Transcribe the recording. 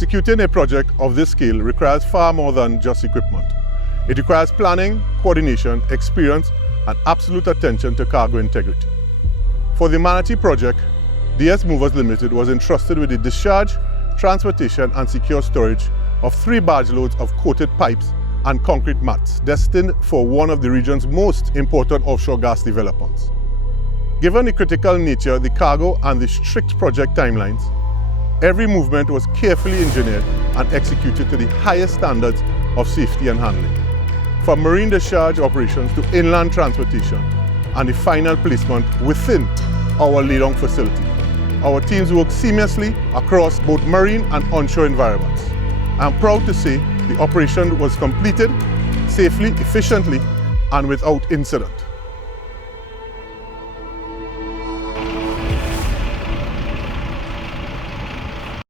Executing a project of this scale requires far more than just equipment. It requires planning, coordination, experience, and absolute attention to cargo integrity. For the Manatee project, DS Movers Limited was entrusted with the discharge, transportation, and secure storage of 3 barge loads of coated pipes and concrete mats destined for one of the region's most important offshore gas developments. Given the critical nature, the cargo, and the strict project timelines, every movement was carefully engineered and executed to the highest standards of safety and handling. From marine discharge operations to inland transportation and the final placement within our laydown facility, our teams worked seamlessly across both marine and onshore environments. I am proud to say the operation was completed safely, efficiently, and without incident.